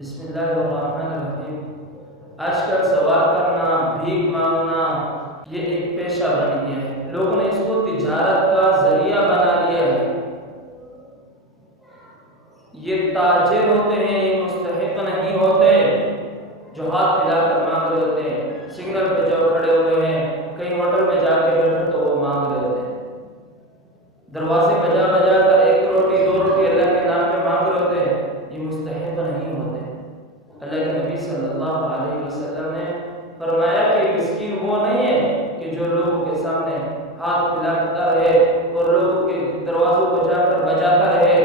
بسم اللہ الرحمن الرحیم۔ آج کل سوال کرنا، بھیک مانگنا یہ ایک پیشہ بن گیا ہے۔ لوگوں نے اس کو تجارت کا ذریعہ بنا لیا ہے۔ یہ تاجر ہوتے ہیں، یہ مستحق نہیں ہوتے جو ہاتھ پھیلا کر مانگ رہے ہوتے ہیں۔ سگنل پہ جو کھڑے ہوئے ہیں، کہیں ہوٹل میں جا کے بیٹھے تو وہ مانگ رہے ہوتے ہیں۔ دروازے بجا بجا کر ایک روٹی دو روٹی اللہ کے نام پہ مانگ رہے ہوتے ہیں، یہ مستحق نہیں ہوتے۔ اللہ کے نبی صلی اللہ علیہ وسلم نے فرمایا کہ مسکین وہ نہیں ہے کہ جو لوگوں کے سامنے ہاتھ پھیلاتا رہے اور لوگوں کے دروازوں کو جا کر بجاتا رہے،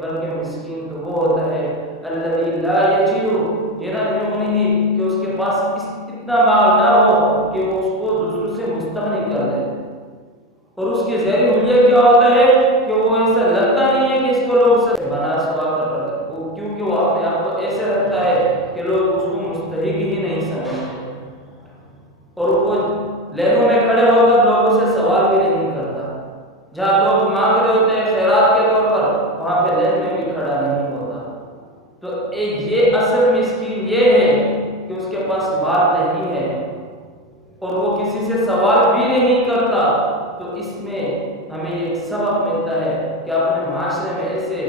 بلکہ مسکین تو وہ ہوتا ہے الذی لا یجد، یہ نہ نہیں کہ اس کے پاس اتنا مال نہ ہو کہ وہ اس کو دوسروں سے مستغنی کر دے، اور اس کے ذہن میں کیا ہوتا ہے کہ وہ ایسا لگتا نہیں ہے کہ اس کو لوگ سے بنا سوا کر کیونکہ وہ اپنے آپ کو ایسے رکھتا ہے کہ لوگ اس کو مستحق ہی نہیں سمجھتے، اور وہ لینوں میں کھڑے ہو کر لوگوں سے سوال بھی نہیں کرتا۔ جہاں لوگ مانگ رہے ہوتے ہیں خیرات کے طور پر، وہاں پہ لین میں بھی کھڑا نہیں ہوتا۔ تو یہ اصل مسکین یہ ہے کہ اس کے پاس مال نہیں ہے اور وہ کسی سے سوال بھی نہیں کرتا۔ تو اس میں ہمیں ایک سبق ملتا ہے کہ اپنے معاشرے میں ایسے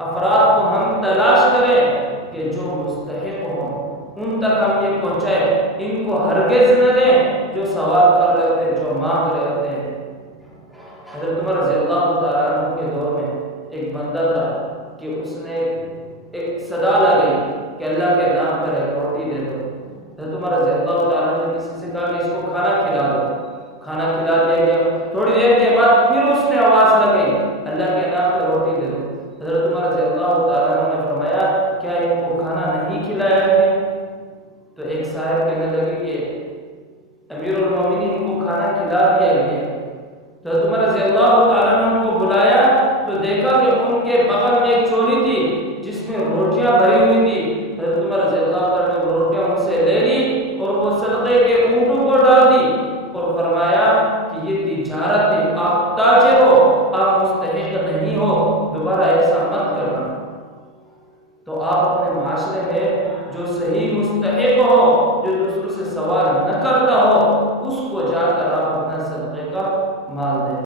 افراد کو ہم تلاش کریں کہ جو مستحق ہوں، ان تک ہم یہ پہنچائیں، ان کو ہرگز نہ دیں جو سوال کر رہے ہوتے ہیں، جو مانگ رہے ہوتے ہیں۔ حضرت عمر رضی اللہ تعالیٰ عنہ کے دور میں ایک بندہ تھا کہ اس نے ایک صدا لگائی کہ اللہ کے نام پر ایک روٹی دے دو۔ حضرت عمر رضی اللہ تعالیٰ عنہ نے کسی سے کہا کہ اس کو کھانا کھلا دو۔ کھانا کھلا دیا گیا، تھوڑی دیر کے بعد پھر اس نے آواز لگائی اللہ کے نام پر روٹی دے دو۔ حضرت عمر رضی اللہ تعالیٰ عنہ نے فرمایا کیا ان کو کھانا نہیں کھلایا گیا؟ تو ایک صاحب کہنے لگے کہ امیر المومنین ان کو کھانا کھلا دیا گیا۔ تو حضرت عمر رضی اللہ تعالیٰ عنہ کو بلایا تو دیکھا کہ ان کے بغل میں ایک چولی تھی جس میں روٹیاں بھری ہوئی تھی۔ حضرت عمر رضی اللہ تعالیٰ نے وہ روٹیاں ان سے لے لی اور وہ صدقے کے اونٹوں کو ڈال دی اور فرمایا کہ یہ تجارت ہے، آپ تاجر ہو، آپ مستحق نہیں ہو، دوبارہ ایسا مت کرنا۔ تو آپ اپنے معاشرے میں جو صحیح مستحق ہو، جو دوسروں سے سوال نہ کرتا ہو، اس کو جا کر آپ اپنا صدقے کا مال دیں۔